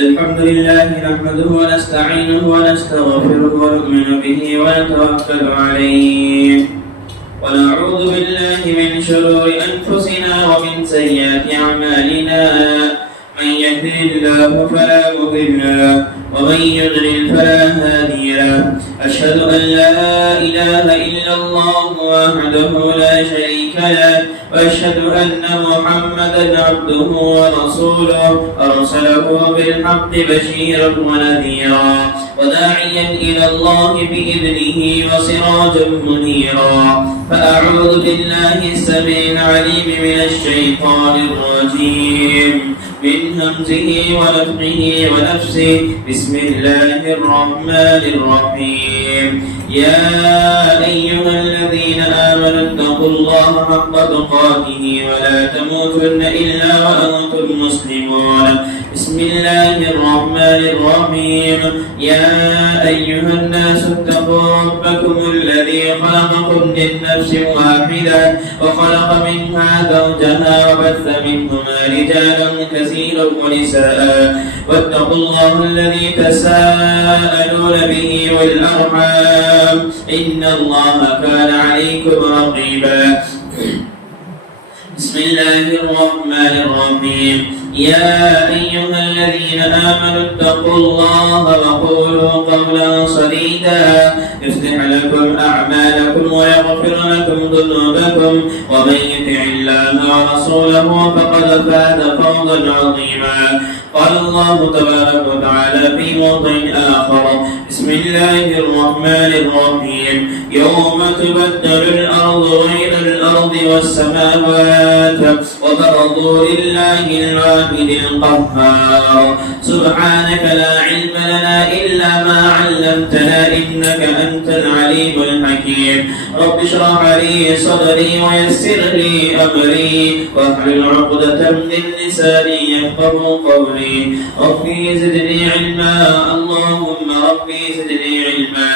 الحمد لله نحمده ونستعينه ونستغفره ونؤمن به ونتوكل عليه ونعوذ بالله من شرور أنفسنا ومن سيئات أعمالنا من يهده الله فلا مضل له ومن يضلل فلا هادي له أشهد أن لا إله إلا الله وحده لا شريك له وأشهد أن محمدا عبده ورسوله أرسله بالحق بشيرا ونذيرا وداعيا إلى الله بإذنه وسراجا منيرا فأعوذ بالله السميع العليم من الشيطان الرجيم من همزه ونفخه ونفسه بسم الله الرحمن الرحيم يا أيها الذين آمنوا اتقوا الله حق تقاته ولا تموتن إلا وأنتم مسلمون بسم الله الرحمن الرحيم يا أيها الناس اتقوا ربكم الذي خلقكم من نفس واحدة وخلق منها زوجها وبث منهما رجالا كثيرا ونساء واتقوا الله الذي تساءلون به والأرحام إن الله كان عليكم رقيبا بسم الله الرحمن الرحيم يا أيها الذين آمنوا اتقوا الله وقولوا قولا سديدا يصلح لكم أعمالكم ويغفر لكم ذنوبكم ومن يطع الله ورسوله فقد فاز فوزا عظيما قال الله تبارك وتعالى في موضع آخر بسم الله الرحمن الرحيم يوم تبدل الأرض غير الأرض والسماوات وبرزوا لله الواحد القهار سبحانك لا علم لنا إلا ما علمتنا إنك أنت العليم الحكيم رب اشرح لي صدري ويسر لي أمري واحلل عقدة من لساني يفقهوا قولي ربي زدني علما اللهم ربي زدني علما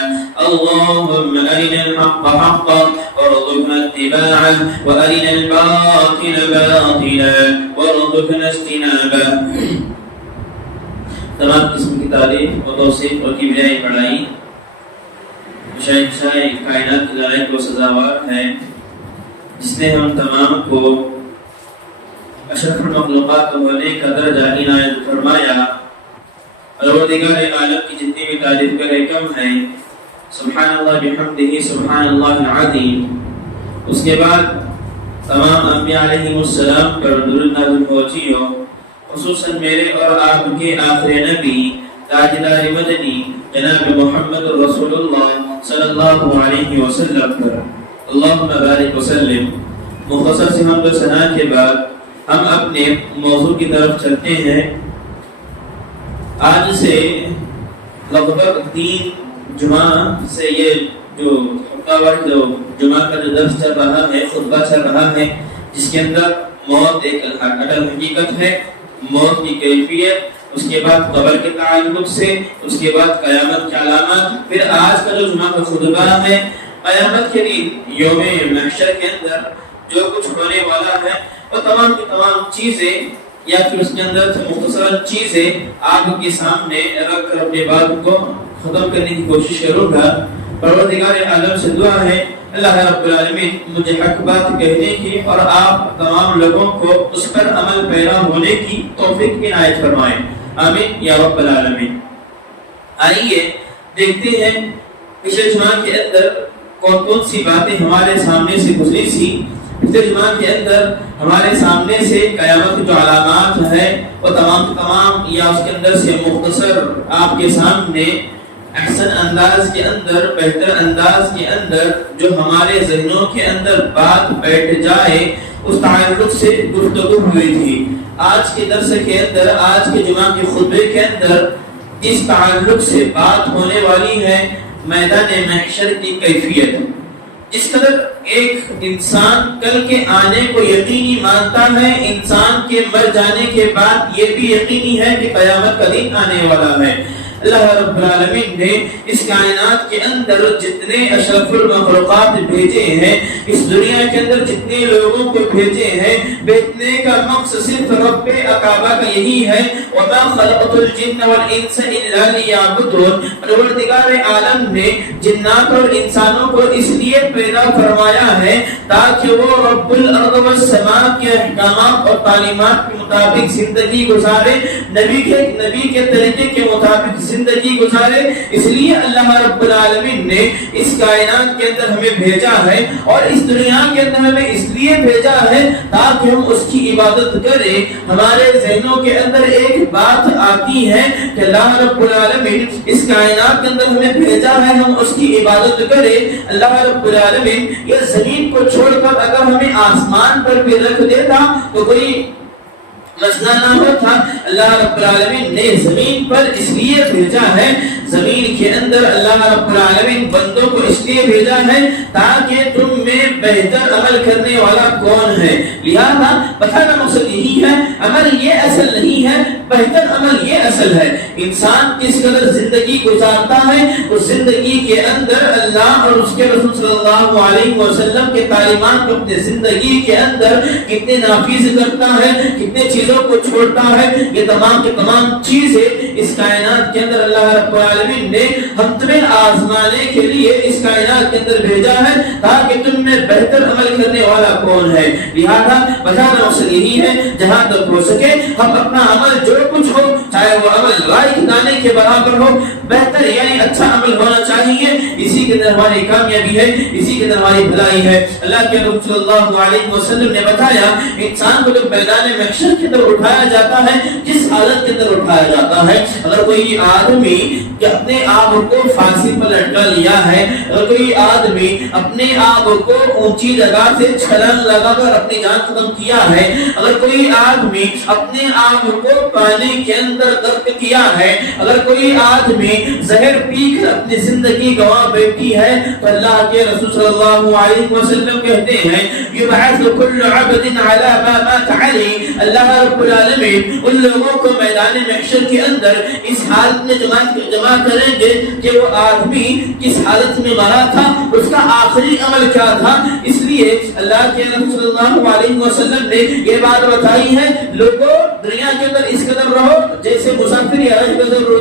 اللهم أرنا الحق حقا وارزقنا اتباعه وأرنا الباطل باطلا وارزقنا اجتنابه. تمام قسم کی تعریف و توصیف اور کبریائی بڑائی شہنشاہ کائنات کی لائق و سزاوار ہے جس نے ہم تمام کو اشرف المخلوقات ہونے کا درجہ عنایت فرمایا. پروردگار عالم کی جتنی بھی تعریف کرے کم ہے. سبحان اللہ بحمدہ سبحان اللہ العظیم. اس کے بعد تمام انبیاء علیہ السلام پر درود نازل پہنچی ہو، خصوصاً میرے اور آپ کے آخری نبی تاجدار مدنی جناب محمد رسول اللہ صلی اللہ علیہ وسلم پر اللہم بارک وسلم. مختصر سے حمد و ثنا کے بعد ہم اپنے موضوع کی طرف چلتے ہیں. آج سے لگ بھگ 3 جمعہ سے یہ جو جمعہ کا جو درس چل رہا ہے، خطبہ چل رہا ہے، جس کے اندر موت ایک اٹل حقیقت ہے، موت کی کیفیت، اس کے بعد قبر کے تعلق سے، اس کے بعد قیامت کی علامات، پھر آج کا جو جمعہ کا خطبہ ہے قیامت کے دن یوم محشر کے اندر جو کچھ ہونے والا ہے وہ تمام کی تمام چیزیں یا پھر اس کے اندر سے مختصراً چیزیں آپ کے سامنے رکھ کر اپنے بات کو ختم کرنے کی کوشش کروں گا. پروردگار عالم سے دعا ہے اللہ رب العالمین مجھے حق بات کہنے کی اور آپ تمام لوگوں کو اس پر عمل پیرا ہونے کی توفیق عنایت فرمائیں. آمین یا رب العالمین. آئیے دیکھتے ہیں پچھلے جمعہ کے اندر کون کون سی باتیں ہمارے سامنے سے گزری تھی. پچھلے جمعہ کے اندر ہمارے سامنے سے قیامت کی جو علامات ہے وہ تمام یا اس کے اندر سے مختصر آپ کے سامنے احسن انداز کے اندر، بہتر انداز کے اندر جو ہمارے ذہنوں کے اندر بات بیٹھ جائے اس تعلق سے گفتگو ہوئی تھی. آج کے درس کے اندر، آج کے جمعہ کے خطبے کے اندر اس تعلق سے بات ہونے والی ہے میدان محشر کی کیفیت. جس قدر ایک انسان کل کے آنے کو یقینی مانتا ہے، انسان کے مر جانے کے بعد یہ بھی یقینی ہے کہ قیامت کا دن آنے والا ہے، اللہ رب العالمین نے اس کائنات کے اندر جتنے اشرف المخلوقات بھیجے ہیں، اس دنیا کے اندر جتنے لوگوں کو بھیجے ہیں، بھیجنے کا مقصد صرف رب اکعبہ کا یہی ہے، وَمَا خَلَقْتُ الْجِنَّ وَالْإِنسَ إِلَّا لِيَعْبُدُونِ۔ پروردگار عالم نے جنات اور انسانوں کو اس لیے پیدا فرمایا ہے تاکہ وہ رب الارض والسماء کے احکامات اور تعلیمات کے مطابق زندگی گزارے، نبی کے طریقے کے مطابق زندگی گزارے۔ اس لیے اللہ رب العالمین نے اس کائنات کے اندر ہمیں بھیجا ہے، اور اس دنیا کے اندر ہمیں اس لیے بھیجا ہے تاکہ ہم اس کی عبادت کریں۔ ہمارے ذہنوں کے اندر ایک بات آتی ہے کہ اللہ رب العالمین اس کائنات کے اندر ہمیں بھیجا ہے، ہم اس کی عبادت کریں۔ اللہ رب العالمین یہ زمین کو چھوڑ کر اگر ہمیں آسمان پر بھی رکھ دیتا تو کوئی مسئلہ نہ ہوتا۔ اللہ رب العالمین نے زمین پر اس لیے بھیجا ہے، زمین کے اندر اللہ رب العالمین بندوں کو اس لیے بھیجا ہے تاکہ تم میں بہتر عمل کرنے والا کون ہے۔ لہذا بتانا مقصد یہی ہے، عمل یہ اصل نہیں ہے، بہتر عمل یہ اصل ہے۔ انسان کس قدر زندگی گزارتا ہے، اس زندگی کے اندر اللہ اور اس کے رسول صلی اللہ علیہ وسلم کے تعلیمات کو اپنے زندگی کے اندر کتنے نافذ کرتا ہے، کتنے چیزوں کو چھوڑتا ہے، یہ تمام کے تمام چیزیں اس کائنات کے اندر اللہ رب العالمین نے ہم تمہیں آزمانے کے لیے اس کائنات کے اندر بھیجا ہے تاکہ تم میں بہتر عمل کرنے والا کون ہے۔ لہذا بتانا مقصد یہی ہے جہاں تک ہو سکے ہم اپنا عمل جو کچھ ہو، چاہے وہ عمل رائے کے دانے کے برابر ہو، بہتر یعنی اچھا عمل ہونا چاہیے۔ اسی کے اندر ہماری کامیابی ہے، اسی کے اندر ہماری بھلائی ہے۔ اللہ کے رسول صلی اللہ علیہ وسلم نے بتایا انسان کو جب میدان محشر کے اندر اٹھایا جاتا ہے، جس حالت کے اندر اٹھایا جاتا ہے، اگر کوئی آدمی اپنے آپ کو پھانسی پر لٹکا لیا ہے، اگر کوئی آدمی اپنے آپ کو اونچی جگہ سے چھلانگ لگا کر اپنی جان ختم کیا ہے، اگر کوئی آدمی اپنے آپ کو پانی کے اندر غرق کیا ہے، اگر کوئی آدمی زہر پی کر اپنی زندگی گنوا بیٹھی ہے، تو اللہ کے رسول صلی اللہ علیہ وسلم کہتے ہیں یبعث کل عبد علی ما مات علیہ، اللہ رب العالمین ان لوگوں کو میدان محشر کے اندر اس حالت میں جمع کریں گے کہ وہ آدمی کس حالت میں مرا تھا، اس کا آخری عمل کیا تھا۔ اس لیے اللہ کے رسول صلی اللہ علیہ وسلم نے یہ بات بتائی ہے، لوگوں دنیا کے اندر اس قدر رہو جیسے مسافر یا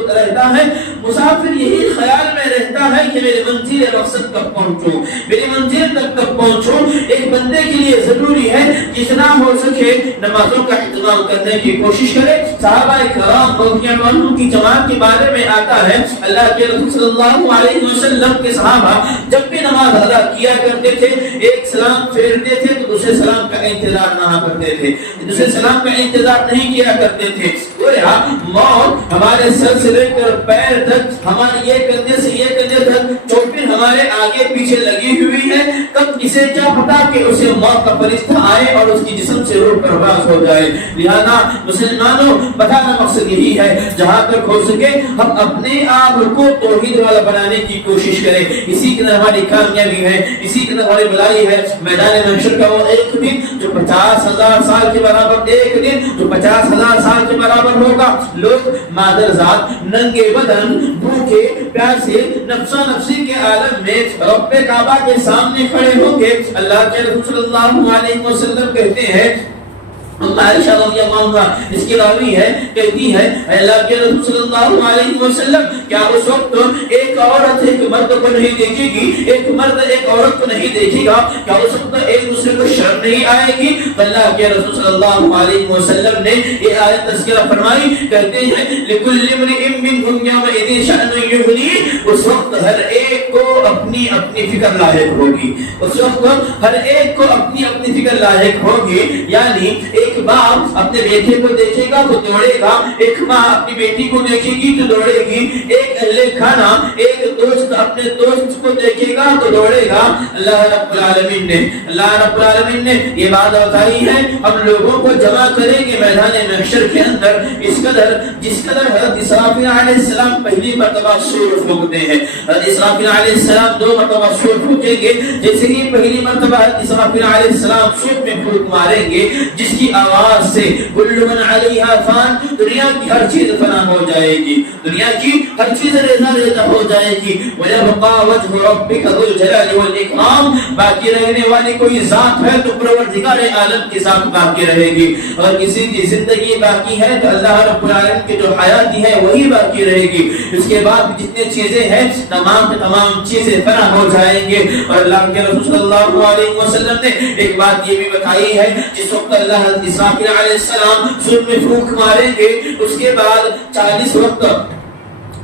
رہتا ہے۔ مسافر یہی خیال میں رہتا ہے کہ میری منزل مقصد کب پہنچوں، میری منزل تک کب پہنچوں۔ ایک بندے کے لیے ضروری ہے جتنا ہو سکے نمازوں کا اہتمام کرنے کی کوشش کرے۔ صحابہ کرام رضی اللہ عنہم کی جماعت کے بارے میں آتا ہے اللہ کے رسول صلی اللہ علیہ وسلم کے صحابہ جب بھی نماز ادا کیا کرتے تھے، ایک سلام پھیرتے تھے تو دوسرے سلام کا انتظار نہ کرتے تھے، دوسرے سلام کا انتظار نہیں کیا کرتے تھے۔ گویا موت ہمارے سر سے لے کر پیر تک، ہمارے یہ کندھے سے یہ کندھے تک چوٹیں ہمارے آگے پیچھے لگی ہوئی ہے، کب کسے کیا پتا کہ اسے موت کا فرشتہ آئے اور اس کی جسم سے روح پرواز ہو جائے۔ لہذا مسلمانوں بتانا مقصد یہی ہے جہاں تک ہو سکے ہم اپنے آپ کو توحید والا بنانے کی کوشش کریں، اسی کے اندر ہماری کامیابی ہے، اسی کے اندر ہماری بھلائی ہے۔ میدان محشر کا وہ ایک دن جو 50,000 سال کے برابر، ایک دن جو 50,000 سال کے برابر ہوگا، لوگ مادرزاد ننگے بدن بھوکے پیاسے نفسا نفسی کے عالم میں رب کعبہ کے سامنے کھڑے ہوں گے۔ اللہ کے رسول صلی اللہ علیہ وسلم کہتے ہیں، عائشہ رضی اللہ عنہا اس کی راوی ہے، کہتی ہے اللہ کے رسول صلی اللہ علیہ وسلم کیا اس وقت ایک عورت ایک مرد کو نہیں دیکھے گی، ایک مرد ایک عورت کو نہیں دیکھے گا، کیا اس وقت ایک دوسرے کو شرم نہیں آئے گی؟ اللہ کے رسول صلی اللہ علیہ وسلم نے یہ آیت تذکرہ فرمائی، کہتے ہیں لِكُلِّ امْرِئٍ مِّنْهُمْ يَوْمَئِذٍ شَأْنٌ يُغْنِيهِ، اس وقت ہر ایک کو اپنی اپنی فکر لاحق ہوگی، اس وقت ہر ایک کو اپنی اپنی فکر لاحق ہوگی۔ یعنی ایک باپ اپنے بیٹے کو دیکھے گا تو دوڑے گا، ایک ماں اپنی بیٹی کو دیکھے گی تو دوڑے گی، ایک اہل خانہ ایک دوست اپنے دوست کو دیکھے گا تو دوڑے گا۔ اللہ رب العالمین نے یہ بات بتائی ہے، ہم لوگوں کو جمع کریں گے میدان محشر کے اندر اس قدر جس قدر حضرت اسرافیل علیہ السلام پہلی مرتبہ سور پھونکتے ہیں۔ حضرت اسرافیل علیہ السلام 2 مرتبہ سور پھونکیں گے، جیسے کہ پہلی مرتبہ حضرت اسرافیل علیہ السلام سور میں پھونک ماریں گے، جس کی آواز سے کل من علیہا فان، دنیا کی ہر چیز فنا ہو جائے گی، دنیا کی ہر چیز ریزہ ریزہ ہو جائے گی، وَيَبْقَى وَجْهُ رَبِّكَ ذُو الْجَلَالِ وَالْإِكْرَامِ، باقی رہنے والی کوئی ذات ہے تو پروردگار عالم کی ذات باقی رہے گی، اور کسی کی زندگی باقی ہے تو اللہ رب العالمین کی جو حیاتی ہے وہی باقی رہے گی، اس کے بعد جتنے چیزیں ہیں تمام تمام چیزیں فنا ہو جائیں گے۔ اور اللہ کے رسول صلی اللہ علیہ وسلم نے ایک بات یہ بھی بتائی ہے، جس وقت اللہ حضرت اسرافیل علیہ السلام سور میں پھونک ماریں گے، اس کے بعد 40 وقت،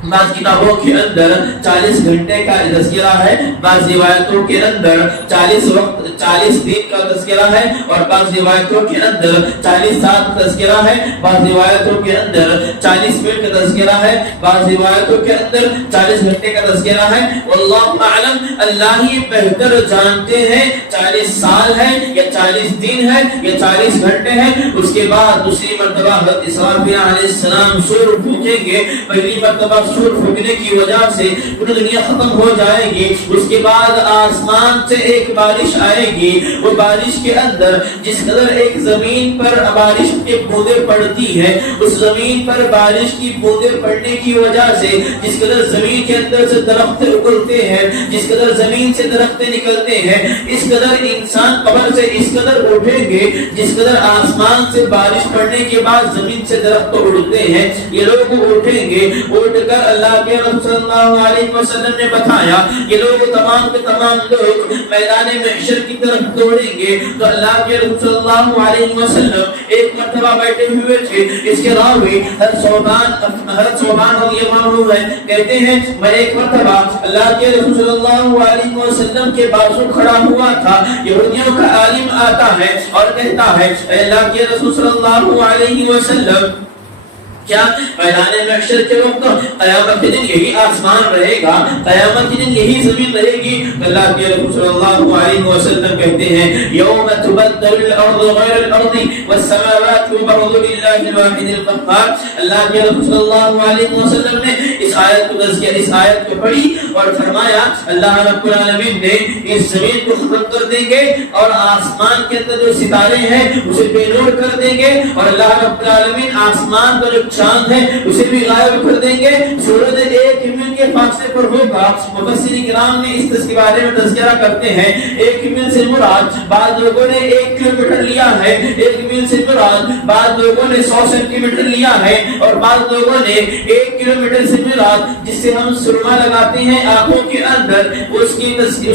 بعض کتابوں کے اندر 40 گھنٹے کا تذکرہ ہے، بعض روایتوں کے اندر 40 وقت 40 دن کا تذکرہ ہے، اور بعض روایتوں کے اندر 40 سال کا تذکرہ ہے، بعض روایتوں کے اندر 40 منٹ کا تذکرہ ہے، بعض روایتوں کے اندر 40 گھنٹے کا تذکرہ ہے، واللہ اعلم، اللہ ہی بہتر جانتے ہیں 40 سال ہے یا 40 دن ہے یا 40 گھنٹے ہیں۔ اس کے بعد دوسری مرتبہ حضرت اسرافیل علیہ السلام سور پھونکیں گے، پہلی مرتبہ سور پھونکنے کی وجہ سے پوری دنیا ختم ہو جائے گی، اس کے بعد آسمان سے ایک بارش آئے گی، وہ بارش کے اندر جس قدر ایک زمین پر بارش کی بوندیں پڑتی ہے، اس زمین پر بارش کی بوندیں پڑنے کی وجہ سے جس قدر زمین کے اندر سے درخت اگلتے ہیں، جس قدر زمین سے درخت نکلتے ہیں، اس قدر انسان قبر سے اس قدر اٹھیں گے جس قدر آسمان سے بارش پڑنے کے بعد زمین سے درخت اڑتے ہیں، یہ لوگ اٹھیں گے، اٹھ کر اللہ کے رسول صلی اللہ علیہ وسلم نے بتایا یہ لوگ تمام کے تمام لوگ میدان محشر کی طرف دوڑیں گے، تو اللہ کے رسول صلی اللہ علیہ وسلم ایک مرتبہ بیٹھے ہوئے تھے، اس کے راوی حضرت صوبان رضی اللہ عنہ ہے، کہتے ہیں میں ایک مرتبہ اللہ کے رسول صلی اللہ علیہ وسلم کے بازو کھڑا ہوا تھا، یہودیوں کا عالم آتا ہے اور کہتا ہے اے اللہ کے رسول صلی اللہ علیہ وسلم، کیا میدان محشر کے وقت قیامت کے دن یہی آسمان رہے گا، قیامت کے دن یہی زمین رہے گی؟ اللہ کے رسول صلی اللہ علیہ وسلم کہتے ہیں یوم تبدل الارض غیر الارض والسماوات وبرزوا للہ الواحد القہار۔ اللہ کے رسول صلی اللہ علیہ وسلم نے اس آیت کو تذکر، اس آیت کو پڑھی اور فرمایا اللہ رب العالمین نے اس زمین کو ختم کر دیں گے اور آسمان کے اندر جو ستارے ہیں اسے بے نور کر دیں گے، اور اللہ رب العالمین آسمان پر جو چاند ہے اسے بھی غائب کر دیں گے، سورج 1 میل کے فاصلے پر ہوگا۔ مفسرین کرام نے اس کے بارے میں تذکرہ کرتے ہیں 1 میل سے مراد بعض لوگوں نے 1 کلومیٹر لیا ہے، 1 میل سے مراد بعض لوگوں نے 100 سینٹی میٹر لیا ہے، اور بعض لوگوں نے 1 کلومیٹر سے مراد جس سے ہم سرما لگاتے ہیں آنکھوں کے اندر اس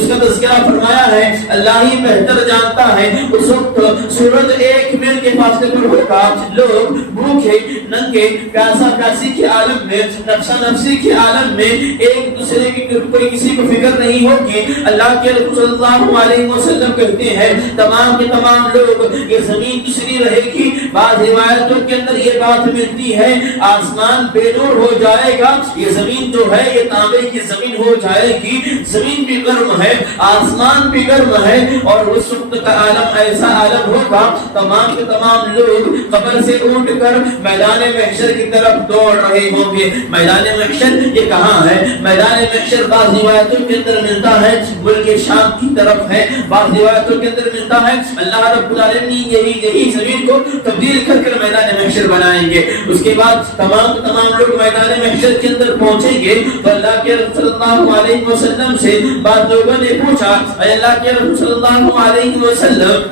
کا تذکرہ فرمایا ہے۔ اللہ ہی بہتر جانتا ہے اس وقت سورج 1 میل کے فاصلے پر ہوگا، لوگ بھوکے ننگے پیاسا پیاسی کے عالم میں، نفسا نفسی کے عالم میں، ایک دوسرے کی کوئی کسی کو فکر نہیں ہوگی۔ اللہ کے رسول صلی اللہ علیہ وسلم کہتے ہیں تمام کے تمام لوگ یہ زمین دوسری رہے گی۔ بعض روایتوں کے اندر یہ بات ملتی ہے آسمان بے نور ہو جائے گا، یہ زمین جو ہے یہ تانبے کی زمین ہو جائے گی، زمین بھی گرم ہے، آسمان بھی گرم ہے، اور اس وقت کا عالم ایسا عالم ہوگا تمام کے تمام لوگ قبر سے اٹھ کر میدان محشر کی طرف دوڑ رہے ہوں گے۔ میدان محشر یہ کہاں ہے؟ میدان محشر بعض روایتوں کے اندر ملتا ہے ملک شام کی طرف ہے، بعض روایتوں کے اندر ملتا ہے اللہ رب العالمین یہی زمین کو تبدیل کر کر میدان محشر بنائیں گے۔ اس کے بعد تمام لوگ میدان محشر کے اندر پہنچیں گے تو اللہ کے رسول صلی اللہ علیہ وسلم سے بعض لوگوں نے پوچھا اے اللہ کے رسول صلی اللہ علیہ وسلم،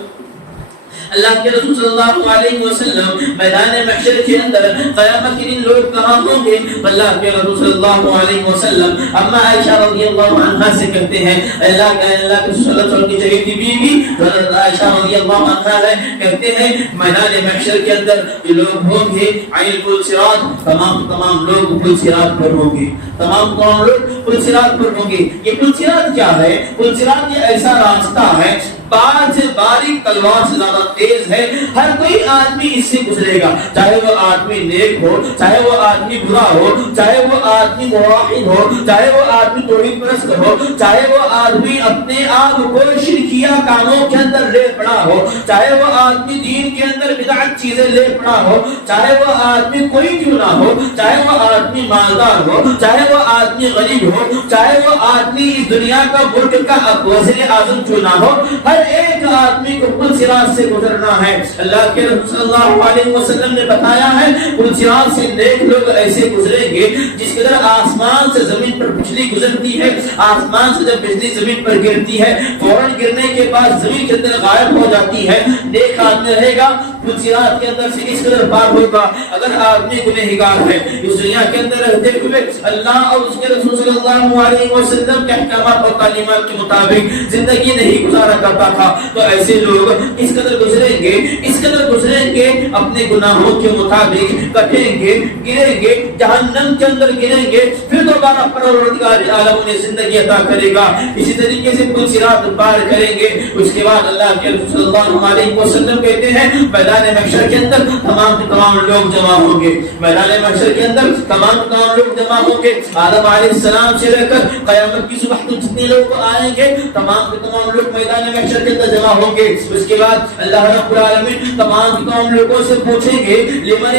اللہ کے رسول صلی اللہ علیہ وسلم میدان محشر کے اندر قیامت کے دن لوگ کہاں ہوں گے؟ اللہ کے رسول صلی اللہ علیہ وسلم اما عائشہ رضی اللہ عنہا سے کہتے ہیں اللہ کے رسول صلی اللہ علیہ وسلم کی چہیتی بیوی حضرت عائشہ رضی اللہ عنہا ہے، کہتے ہیں میدان محشر کے اندر جو لوگ ہوں گے عین پل صراط، تمام لوگ پل صراط پر ہوں گے، تمام لوگ پل صراط پر ہوں گے۔ یہ پل صراط کیا ہے؟ پل صراط یہ ایسا راستہ ہے بعض باریک تلوار سے زیادہ تیز ہے، ہر کوئی آدمی اس سے گزرے گا، چاہے وہ آدمی نیک ہو، چاہے وہ آدمی برا ہو، چاہے وہ آدمی موحد ہو، چاہے وہ آدمی توحید پرست ہو، چاہے وہ آدمی اپنے آپ کو شرکیہ کاموں کے اندر لے پڑا ہو، چاہے وہ آدمی دین کے اندر بدعت چیزیں لے پڑا ہو، چاہے وہ آدمی کوئی کیوں نہ ہو، چاہے وہ آدمی مالدار ہو، چاہے وہ آدمی غریب ہو، چاہے وہ آدمی اس دنیا کا ملک کا وزیر اعظم کیوں نہ ہو، ہر ایک آدمی کو پل صراط سے گزرنا ہے. اللہ کے رسول صلی اللہ علیہ وسلم نے بتایا ہے پل صراط سے نیک لوگ ایسے گزریں گے جس کے در آسمان سے زمین پر بجلی گزرتی ہے. آسمان سے جب بجلی زمین پر گرتی ہے فوراً گرنے کے بعد زمین کے اندر غائب ہو جاتی ہے. نیک آدمی رہے گا پل صراط کے اندر سے اس قدر پار ہوگا. اگر آدمی گنہگار ہے اس دنیا کے اندر رہتے ہوئے اللہ اور اس کے رسول صلی اللہ علیہ وسلم کے احکامات اور تعلیمات کے مطابق زندگی نہیں گزارا کرتا تھا تو ایسے لوگ اس قدر گزریں گے اپنے گناہوں کے مطابق کٹیں گے, گریں گے, جہنم کے اندر گریں گے. پھر دوبارہ پروردگار عالم انہیں زندگی عطا کرے گا. اسی طریقے سے پل صراط پار کریں گے. اس کے بعد اللہ کے رسول صلی اللہ علیہ وسلم کہتے ہیں میدان محشر کے اندر تمام لوگ جمع ہوں گے. میدان محشر کے اندر تمام لوگ جمع ہوں گے. آدم علیہ السلام سے لے کر قیامت کی صبح تک جتنے لوگ آئیں گے تمام لوگ میدان محشر کے اندر جمع ہوں گے. اس کے بعد اللہ رب العالمین تمام لوگوں سے پوچھیں گے لمن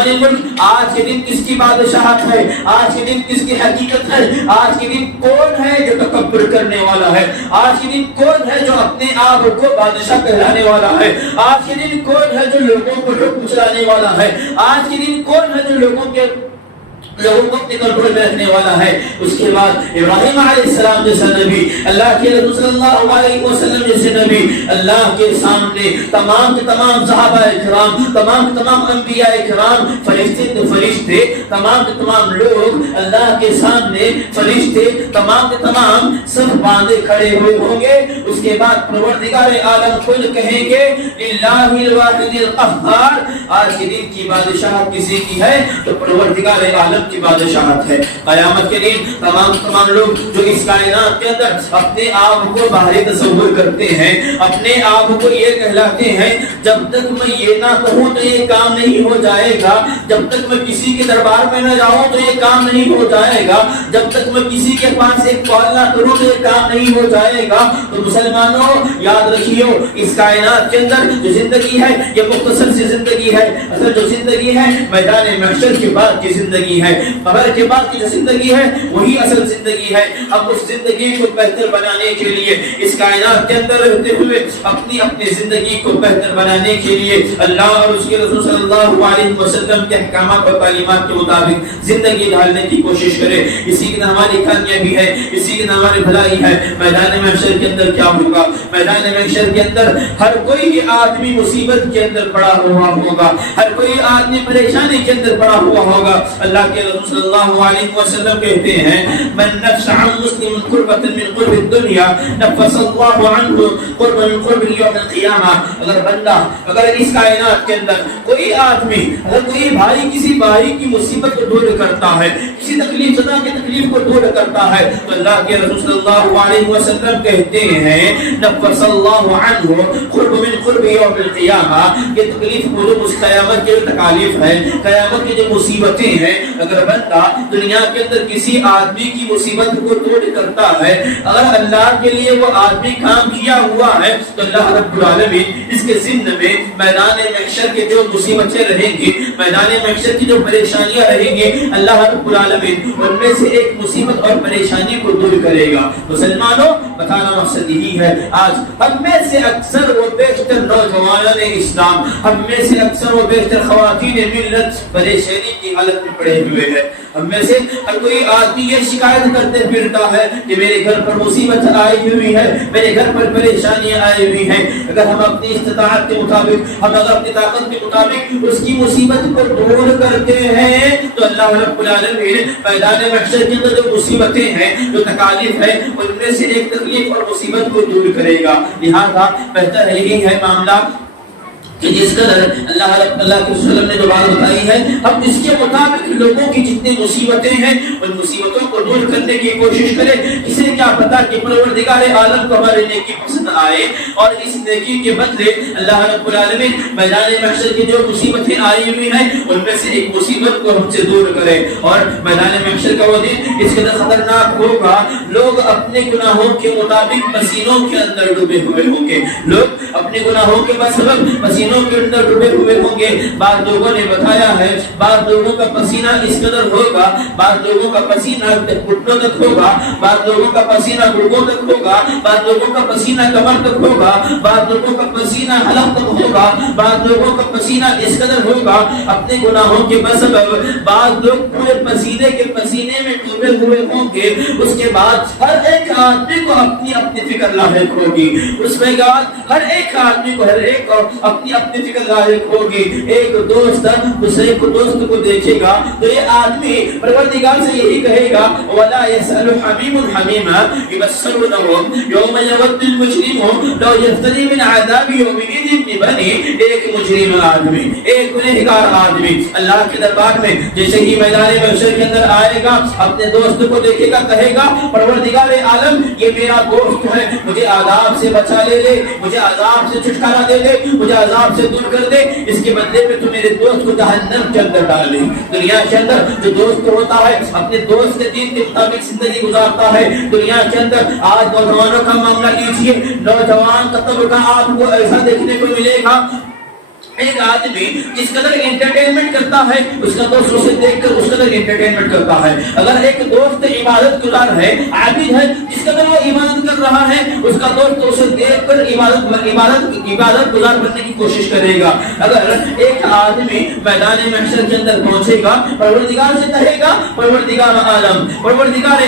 الملک, آج کے دن کس کی بادشاہت ہے, آج کے دن کس کی حقیقت ہے, آج کے دن کون ہے جو تکبر کرنے والا ہے, آج کے دن کون ہے جو اپنے آپ کو بادشاہ کہلانے والا ہے, آج کے دن کون ہے جو لوگوں کو حکم چلانے والا ہے, آج کے دن کون ہے جو لوگوں کو اپنے کنٹرول میں رکھنے والا ہے. اس کے بعد ابراہیم علیہ السلام جیسا نبی, اللہ کے رسول صلی اللہ علیہ وسلم جیسے نبی اللہ کے سامنے تمام صحابہ کرام, تمام انبیاء کرام, فرشتے تمام لوگ اللہ کے سامنے, فرشتے تمام سب باندھے کھڑے ہوئے ہوں گے. اس کے بعد پروردگار عالم خود کہیں گے للہ الواحد القہار, آج کے دن کی بادشاہت کسی کی ہے تو پروردگار عالم کی بادشاہت ہے. قیامت کے دن تمام لوگ جو اس کائنات کے اندر اپنے آپ کو باہری تصور کرتے ہیں, اپنے آپ کو یہ کہلاتے ہیں جب تک میں یہ نہ کہوں تو یہ کام نہیں ہو جائے گا, جب تک میں کسی کے دربار میں نہ جاؤں تو یہ کام نہیں ہو جائے گا, جب تک میں کسی کے پاس ایک کال نہ کروں تو یہ کام نہیں ہو جائے گا. تو مسلمانوں یاد رکھیو اس کائنات کے اندر جو زندگی ہے یہ مختصر سی زندگی ہے. اصل جو زندگی ہے میدان محشر کے بعد کی زندگی ہے, قبر کے بعد کی جو زندگی ہے وہی اصل زندگی ہے. اب اس زندگی کو بہتر بنانے کے لیے اس کائنات کے اندر رہتے ہوئے اپنی زندگی کو بہتر بنانے کے لیے اللہ اور اس کے رسول صلی اللہ علیہ وسلم کے احکامات اور تعلیمات کے مطابق زندگی ڈھالنے کی کوشش کرے. اسی کے ہماری کامیابی ہے, اسی کے ہماری بھلائی ہے. میدان محشر کے اندر کیا ہوگا, میدان محشر کے اندر ہر کوئی آدمی مصیبت کے اندر پڑا ہوا ہوگا, ہر کوئی آدمی پریشانی کے اندر پڑا ہوا ہوگا. اللہ کے رسول صلی اللہ علیہ وسلم کہتے ہیں من نفس عن مسلم قربة من قرب الدنيا نفس اللہ عنہ قرب من قرب یوم القیامہ. اگر اس کائنات کے اندر کوئی آدمی, اگر کوئی بھائی کسی بھائی کی مصیبت کو دور کرتا ہے, کسی تکلیف زدہ کی تکلیف کو دور کرتا ہے تو اللہ کے رسول صلی اللہ علیہ وسلم کہتے ہیں نفس اللہ عنہ قرب من قرب یوم القیامہ. یہ تکلیف کو جو اس قیامت کے تکالیف ہے, قیامت کی جو مصیبتیں ہیں, اگر بندہ دنیا کے اندر کسی آدمی کی مصیبت کو دور کرتا ہے, اگر اللہ کے لیے وہ آدمی کام کیا ہوا ہے تو اللہ رب العالمین اس کے ذمہ میں میدان محشر کے جو مصیبتیں رہیں گی, میدان محشر کی جو پریشانیاں رہیں گی, اللہ رب العالمین ان میں سے ایک مصیبت اور پریشانی کو دور کرے گا. مسلمانوں بتانا مقصد یہی ہے, آج ہم میں سے اکثر و بیشتر نوجوانان اسلام, ہم میں سے اکثر و بیشتر خواتین ملت پریشانی کی حالت میں پڑے ہوئے ہیں. ہم میں سے ہر کوئی آدمی یہ شکایت کرتے پھرتا ہے کہ میرے گھر پر مصیبت آئی ہوئی ہے, میرے گھر پر پریشانیاں آئی ہوئی ہیں. اگر ہم اپنی استطاعت کے مطابق, ہم اگر اپنی طاقت کے مطابق اس کی مصیبت کو دور کرتے ہیں تو اللہ رب العالمین میدان محشر کے اندر جو مصیبتیں ہیں, جو تکالیف ہے, ان میں سے ایک تکلیف اور مصیبت کو دور کرے گا. لہذا بہتر یہی ہے معاملہ کہ جس قدر اللہ کے وسلم نے جو بات بتائی ہے ہم اس کے مطابق لوگوں کی جتنی مصیبتیں ہیں ان مصیبتوں کو دور کرنے کی کوشش کریں. اسے کیا پتا کہ پروردگار عالم کو ہمارے نیکی پسند آئے اور اس نیکی کے بدلے اللہ رب العالمین میدان محشر کی جو مصیبتیں آئی ہوئی ہیں ان میں سے ایک مصیبت کو ہم سے دور کرے. اور میدان محشر کا وہ دن اس قدر خطرناک ہوگا, لوگ اپنے گناہوں کے مطابق پسینوں کے اندر ڈوبے ہوئے ہوں گے, لوگ اپنے گناہوں کے سبب پسینوں پسینوں کے اندر ڈوبے ہوئے ہوں گے. بعض لوگوں نے بتایا ہے بعض لوگوں کا پسینہ اس قدر ہوگا, بعض لوگوں کا پسینہ گھٹنوں تک ہوگا, بعض لوگوں کا پسینہ گھٹنوں تک ہوگا, بعض لوگوں کا پسینہ کمر تک ہوگا, بعض لوگوں کا پسینہ حلق تک ہوگا, بعض لوگوں کا پسینہ اس قدر ہوگا اپنے گناہوں کے بسبب. بعض لوگ پورے پسینے کے پسینے میں ڈوبے ہوئے ہوں گے. اس کے بعد ہر ایک آدمی کو اپنی اپنی فکر لاحق ہوگی. اس کے بعد ہر ایک آدمی کو ہر ایک کو اپنی اپنی فکر لاحق ہوگی. ایک دوست دوسرے کو دوست کو دیکھے گا تو یہ آدمی پروردگار سے یہی کہے گا وَلَا يَسْأَلُ حَمِيمٌ حَمِيمًا يُبَصِّرُونَهُمْ يَوْمَ يَوَدُّ الْمُجْرِمُ لَوْ يَفْتَدِي مِنْ عَذَابِ يَوْمِئِذٍ بِبَنِيهِ. ایک مجرم آدمی, ایک گنہگار آدمی اللہ کے دربار میں جیسے ہی میدان محشر کے اندر آئے گا اپنے دوست کو دیکھے گا, کہے گا پروردگار عالم یہ میرا دوست ہے, مجھے عذاب سے بچا لے لے, مجھے عذاب سے چھٹکارا دے دے, مجھے عذاب سے دور کر دے. اس کے بدلے میں تو میرے دوست کو جہنم کے اندر ڈال دے. دنیا کے اندر جو دوست ہوتا ہے اپنے دوست کے دین کے مطابق زندگی گزارتا ہے. دنیا کے اندر آج نوجوانوں کا معاملہ لیجیے, نوجوان کا طبقہ آپ کو ایسا دیکھنے کو ملے گا ایک آدمی جس قدر انٹرٹینمنٹ کرتا ہے اس کا دوست اسے دیکھ کر اس قدر انٹرٹینمنٹ کرتا ہے. اگر ایک دوست عبادت گزار ہے, عابد ہے, جس قدر وہ عبادت کر رہا ہے اس کا دوست اسے دیکھ کر عبادت گزار بننے کی کوشش کرے گا. اگر ایک آدمی میدان محشر کے اندر پہنچے گا پروردگار سے کہے گا پروردگار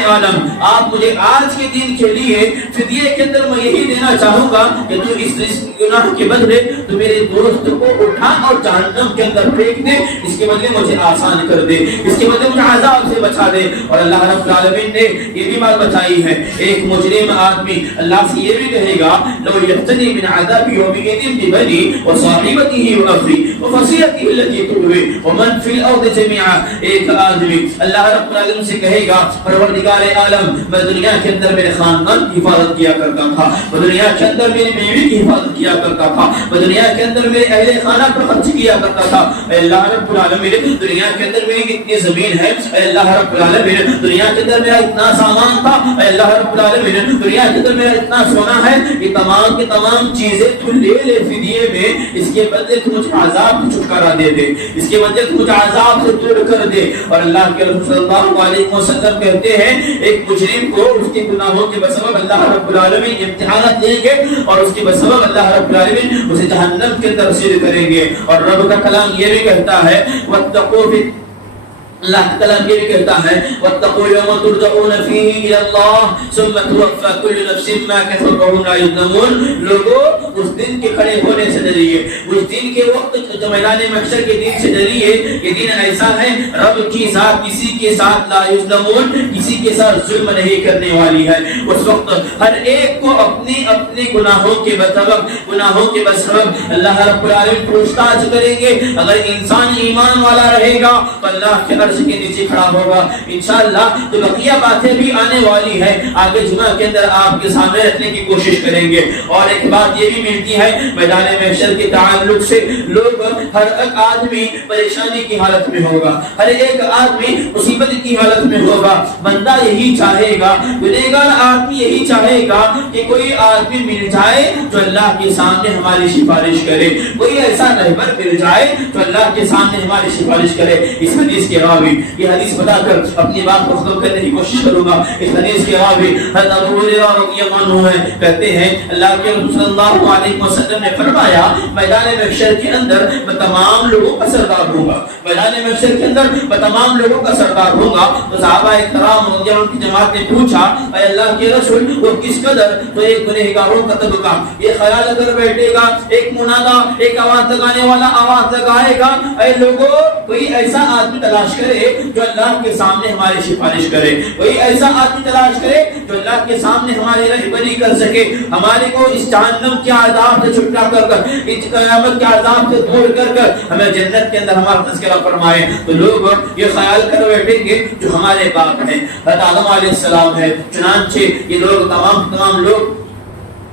عالم آپ مجھے آج کے دن کے لیے فدیے کے اندر میں یہی دینا چاہوں گا کہ تو اس گناہ کے بدلے تو میرے دوست کو اٹھا اور جہنم کے اندر پھینک دے, اس کے بدلے مجھے آسان کر دے, اس کے بدلے مجھے عذاب سے بچا دے. اور اللہ رب العالمین نے یہ بھی بات بتائی ہے ایک مجرم آدمی اللہ سے یہ بھی کہے گا لو یفتدی من عذاب یومئذ ببنی وصاحبته واخیہ وفصیلته التي تؤوی ومن فی الارض جميعا. ایک آدمی اللہ رب العالمین سے کہے گا پروردگار عالم میں دنیا کے اندر میرے خاندان کی حفاظت کیا کرتا تھا, میں دنیا کے اندر میری بیوی کی حفاظت کیا کرتا تھا, میں دنیا کے اندر میرے اہل خانہ پر خرچ کیا کرتا تھا. اے اللہ رب العالمین دنیا کے اندر میری اتنی زمین ہے, اے اللہ رب العالمین دنیا کے اندر میرا اتنا سامان تھا, اے اللہ رب العالمین دنیا کے اندر میرا اتنا سونا ہے, یہ تمام کی تمام چیزیں تو لے لے فدیے میں, اس کے بدلے تو مجھے عذاب سے چھٹکارا دے دے, اس کے بدلے تو مجھے عذاب سے دور کر دے. اور اللہ کے رسول صلی اللہ علیہ وسلم کہتے ہیں ایک مجرم کو اس کے گناہوں کے بسبب اللہ رب العالمین امتحانات دیں گے اور اس کے بسبب اللہ رب العالمین اسے جہنم کے اندر کریں گے. اور رب کا کلام یہ بھی کہتا ہے واتقوا فی اللہ کا کلام یہ بھی کہتا ہے واتقوا یوم ترجعون فیہ الی اللہ ثم توفی کل نفس ما کسبت وهم لا یظلمون. لوگوں اس دن کے کھڑے ہونے سے ڈریے, اس دن کے وقت جو میدان محشر کے دن سے ڈریے. یہ دن ایسا ہے رب کی ذات کسی کے ساتھ لا یظلمون, کسی کے ساتھ ظلم نہیں کرنے والی ہے. اس وقت ہر ایک کو اپنی اپنے گناہوں کے بسبب اللہ رب العالمین پوچھ تاچھ کریں گے. اگر انسان ایمان والا رہے گا تو اللہ کے عرش کے نیچے کھڑا ہوگا انشاءاللہ. تو بقیہ باتیں بھی آنے والی ہے, آگے جمعہ کے اندر آپ کے سامنے رکھنے کی کوشش کریں گے. اور ایک بات یہ بھی ملتی ہے میدان محشر کے تعلق سے لوگ ہر ایک آدمی پریشانی کی حالت میں ہوگا, ہر ایک آدمی مصیبت کی حالت میں ہوگا. بندہ یہی چاہے گا, گنہگار آدمی یہی چاہے گا کہ کوئی آدمی مل جائے جو اللہ کے سامنے ہماری سفارش کرے, کوئی ایسا رہبر مل جائے جو اللہ کے سامنے ہماری سفارش کرے. اس حدیث کے راوی یہ حدیث بتا کر اپنی بات کو ختم کرنے کی کوشش کروں گا. اس حدیث کے راوی حضرت ابو ہریرہ رضی اللہ عنہ ہے, کہتے ہیں اللہ کے رسول صلی اللہ علیہ وسلم نے فرمایا میدان محشر کے اندر میں تمام لوگوں کا سردار ہوں گا, میدان محشر کے اندر میں تمام لوگوں کا سردار ہوں گا. تو صحابہ کرام رضی اللہ عنہ کی جماعت نے پوچھا اے اللہ کے رسول وہ کس قدر؟ تو ایک گنہگاروں کا طبقہ یہ خیال اگر بیٹھے گا, ایک منادا ایک آواز لگانے والا آواز لگائے گا اے لوگوں کوئی ایسا آدمی تلاش کرے جو اللہ کے سامنے ہماری سفارش کرے, کوئی ایسا آدمی تلاش کرے جو اللہ کے سامنے ہماری رہبری کر سکے, ہمارے کو اس جہنم کے عذاب سے چھٹکا کر اس قیامت کے عذاب سے دور کر ہمیں جنت کے اندر ہمارا تذکرہ فرمائے. تو لوگ یہ خیال کر بیٹھیں گے جو ہمارے باپ ہیں, حضرت آدم علیہ السلام ہے. چنانچہ یہ لوگ تمام لوگ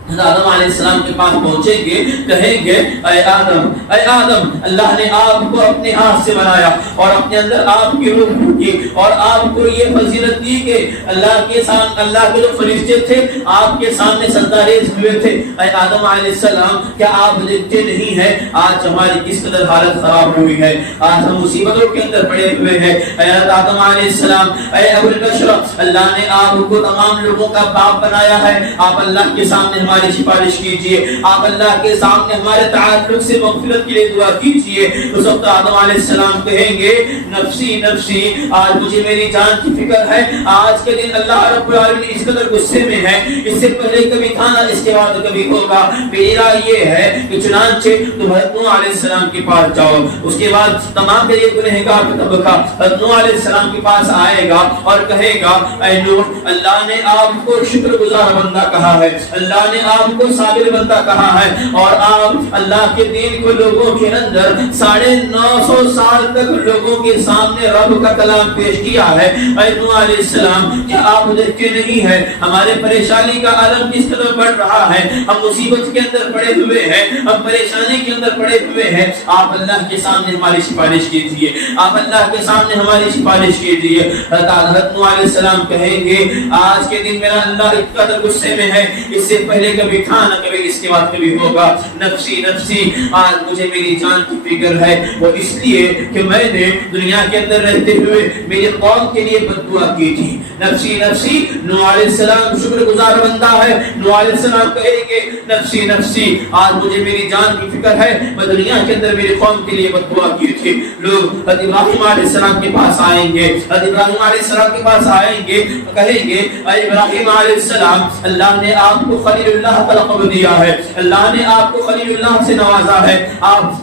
آدم علیہ السلام کے پاس پہنچیں گے، کہیں گے اے آدم، اللہ نے آپ کو اپنے ہاتھ سے بنایا اور اپنے اندر آپ کی روح کی اور آپ کو یہ فضیلت دی کہ اللہ کے جو فرشتے تھے آپ کے سامنے سجدہ ریز ہوئے تھے۔ اے آدم علیہ السلام، کیا آپ دیکھتے نہیں ہیں آج ہماری کس قدر حالت خراب ہوئی ہے، آج ہم مصیبتوں کے اندر پڑے ہوئے ہیں۔ اے آدم علیہ السلام، اے ابو البشر، اللہ نے آپ کو تمام لوگوں کا باپ بنایا ہے، آپ اللہ کے سامنے ہماری سفارش کیجئے، آپ اللہ کے سامنے ہمارے تعلق سے مغفرت کے لیے دعا کیجئے۔ اس وقت آدم علیہ السلام کہیں گے نفسی نفسی، آج مجھے میری جان کی فکر ہے، آج کے دن اللہ رب العالمین اس قدر غصے میں ہے، اس سے پہلے کبھی تھا نہ اس کے بعد کبھی ہوگا، میرا یہ ہے کہ چنانچہ تم حضرت نوح علیہ السلام کے پاس جاؤ۔ اس کے بعد تمام یہ گنہگار کا طبقہ حضرت نوح علیہ السلام کے پاس آئے گا اور کہے گا اے نوح، اللہ نے آپ کو شکر گزار بندہ کہا ہے، اللہ نے آپ کو صابر بندہ کہا ہے، اور آپ اللہ کے دین کو لوگوں کے اندر 950 سال تک لوگوں کے سامنے رب کا کلام پیش کیا ہے۔ اے نوح علیہ السلام، کیا آپ دیکھتے نہیں ہیں ہمارے پریشانی کا عالم کس قدر بڑھ رہا ہے، ہم مصیبت کے اندر پڑے ہوئے ہیں، ہم پریشانی کے اندر پڑے ہوئے ہیں، آپ اللہ کے سامنے ہماری سفارش کیجیے، آپ اللہ کے سامنے ہماری سفارش کیجیے۔ حضرت نوح علیہ السلام کہیں گے آج کے دن میرا اللہ اس قدر غصے میں ہے، اس سے پہلے کبھی تھا نہ کبھی اس کے بعد کبھی ہوگا، نفسی نفسی، آج مجھے میری جان کی فکر ہے، وہ اس لیے کہ میں نے دنیا کے اندر رہتے ہوئے میری قوم کے لیے بد دعا کی تھی۔ نفسی نفسی، نوح علیہ السلام شکر گزار بندہ ہے، نوح علیہ السلام کہیں گے نفسی نفسی، آج مجھے میری جان کی فکر ہے، میں دنیا کے اندر میری قوم کے لیے بد دعا کی تھی۔ لوگ حضرت ابراہیم علیہ السلام کے پاس آئیں گے، حضرت ابراہیم علیہ السلام کے پاس آئیں گے، کہیں گے اے ابراہیم علیہ السلام، اللہ نے آپ کو خلیل اللہ کا لقب دیا ہے، اللہ نے آپ کو خلیل اللہ سے نوازا ہے، آپ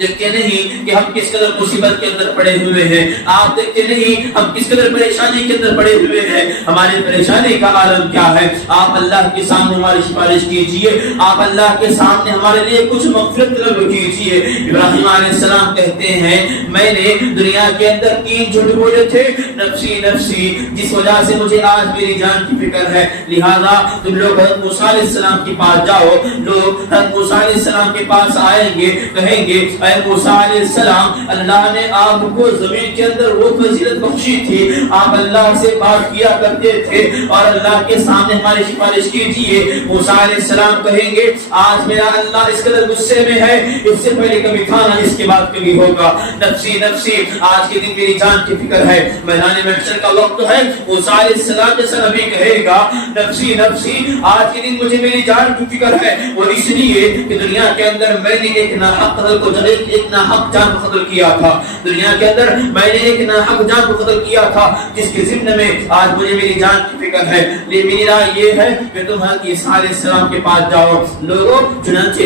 دیکھتے نہیں کہ ہم کس قدر مصیبت کے اندر پڑے ہوئے ہیں، آپ دیکھتے نہیں ہم کس قدر پریشانی کے اندر پڑے ہوئے ہیں، ہماری پریشانی کا عالم کیا ہے، آپ اللہ کے سامنے ہماری سفارش کیجئے، آپ اللہ کے سامنے ہمارے لیے کچھ مغفرت طلب کیجئے۔ ابراہیم علیہ السلام کہتے ہیں میں نے دنیا کے اندر 3 جھوٹ بولے تھے، نفسی نفسی، جس وجہ سے مجھے آج میری جان کی فکر ہے، لہذا تم لوگ حضرت موسیٰ علیہ السلام کے پاس جاؤ۔ لوگ حضرت موسیٰ علیہ السلام کے پاس آئیں گے، کہیں گے اے موسیٰ علیہ السلام، اللہ نے آپ کو زمین کے اندر وہ فضیلت بخشی تھی، آپ اللہ سے بات کیا کرتے تھے اور اللہ کے سامنے ہماری سفارش کیجیے۔ موسیٰ علیہ السلام کہیں گے آج میرا اللہ اس قدر غصے میں ہے، اس سے پہلے کبھی تھا نہ اس کے بعد کبھی ہوگا، نفسی نفسی، آج کے دن میری جان کی فکر ہے، میدان محشر کا وقت ہے۔ موسیٰ علیہ السلام جیسا نبی کہے گا نفسی نفسی، آج کے دن مجھے میری جان کی فکر ہے، وہ اس لیے کہ دنیا کے اندر میں نے ایک ناحق قتل کو ایک ناحق جان کو قتل کیا تھا، دنیا کے اندر میں نے ایک ناحق جان کو قتل کیا تھا، جس کے ضمن میں آج مجھے میری جان کی فکر ہے، لیکن میری رائے یہ ہے کہ تم حضرت عیسیٰ علیہ السلام کے پاس جاؤ۔ لوگوں چنانچہ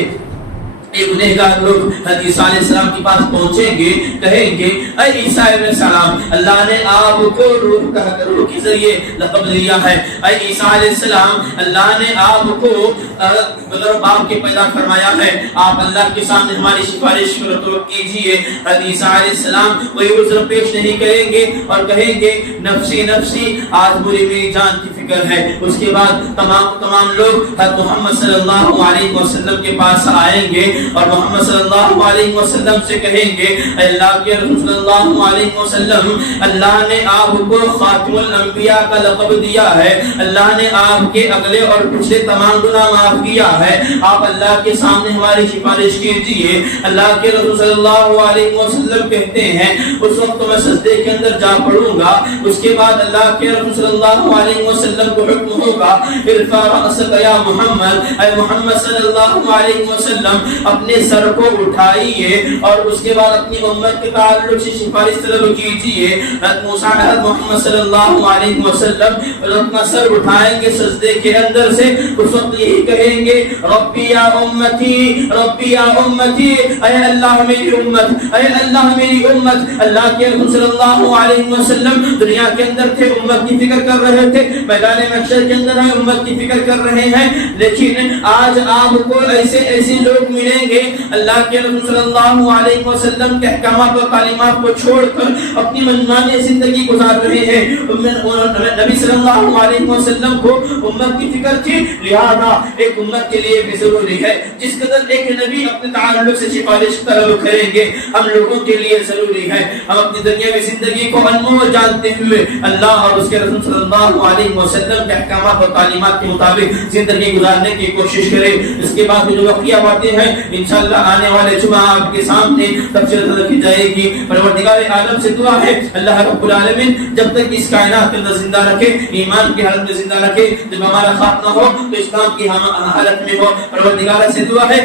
ایک گنہگار لوگ حضرت عیسیٰ علیہ السلام کے پاس پہنچیں گے، کہیں گے اے عیسیٰ علیہ السلام، اللہ نے آپ کو روح کے ذریعے لقب دیا ہے، اے عیسیٰ علیہ السلام، اللہ نے آپ کو بغیر باپ کے پیدا فرمایا ہے، آپ اللہ کے سامنے ہماری سفارش کیجیے۔ حضرت عیسیٰ علیہ السلام کوئی عذر پیش نہیں کریں گے اور کہیں گے نفسی نفسی، آج مجھے میری جان کی فکر ہے۔ اس کے بعد تمام لوگ حضرت محمد صلی اللہ علیہ وسلم کے پاس آئیں گے اور محمد صلی اللہ علیہ وسلم سے کہیں گے اے اللہ کے رسول صلی اللہ علیہ وسلم، اللہ نے آپ کو خاتم الانبیاء کا لقب دیا ہے، اللہ نے آپ کے اگلے اور پچھلے تمام گناہ معاف کیا ہے، آپ اللہ کے سامنے ہماری سفارش کیجیے۔ اللہ کے رسول صلی اللہ علیہ وسلم کہتے ہیں اس وقت میں سجدے کے اندر جا پڑوں گا، اس کے بعد اللہ کے رسول صلی اللہ علیہ وسلم کو حکم ہوگا ارفع رأسک یا محمد، اے محمد صلی اللہ علیہ وسلم اپنے سر کو اٹھائیے اور اس کے بعد اپنی امت کے تعلق سے سفارش طلب کیجیے۔ حضرت محمد صلی اللہ علیہ وسلم اپنا سر اٹھائیں گے سجدے کے اندر سے، اس وقت یہی کہیں گے ربی یا امتی، ربی یا امتی، اے اللہ میری امت، اے اللہ میری امت۔ اللہ کے رسول صلی اللہ علیہ وسلم دنیا کے اندر تھے، امت کی فکر کر رہے تھے، میدان محشر کے اندر ہیں، امت کی فکر کر رہے ہیں، لیکن آج آپ کو ایسے لوگ ملیں رہیں گے اللہ کے رسول صلی اللہ علیہ وسلم کے احکامات و تعلیمات کو چھوڑ کر اپنی منمانی زندگی گزار رہے ہیں. نبی صلی اللہ علیہ وسلم کو امت کی فکر تھی, لہذا ایک امت کے لیے بھی ضروری ہے جس قدر ایک نبی اپنے تعلق سے سفارش طلب کریں گے ہم لوگوں کے لیے ضروری ہے ہم اپنی دنیاوی زندگی کو انمول جانتے ہوئے اللہ اور اس کے رسول صلی اللہ علیہ وسلم کے احکامات اور تعلیمات کے مطابق زندگی گزارنے کی کوشش کریں. اس کے بعد جو بقیہ باتیں ہیں انشاءاللہ آنے والے جمعہ آپ کے سامنے تفصیل کی جائے گی. پروردگار عالم سے دعا ہے اللہ رب العالمین جب تک اس کائنات کے اندر زندہ رکھے, ایمان کی حالت میں زندہ رکھے, جب ہمارا خاتمہ ہو تو اسلام کی حالت میں ہو. پروردگار سے دعا ہے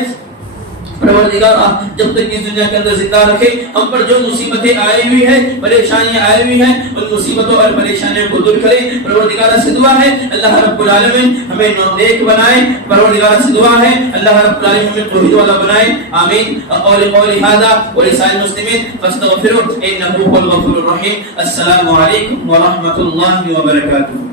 پروردگار جب تک اس دنیا کے اندر زندہ رکھے ہم پر جو مصیبتیں آئی ہوئی ہیں پریشانیاں آئی ہوئی ہیں ان مصیبتوں اور پریشانیوں کو دور کرے. پروردگار سے دعا ہے اللہ رب العالمین ہمیں نیک بنائے. پروردگار سے دعا ہے اللہ رب العالمین ہمیں توحید والا بنائے. آمین. اقول قولی ھذا ولسائر المسلمین فاستغفروه انه هو الغفور الرحیم. السلام علیکم ورحمۃ اللہ وبرکاتہ.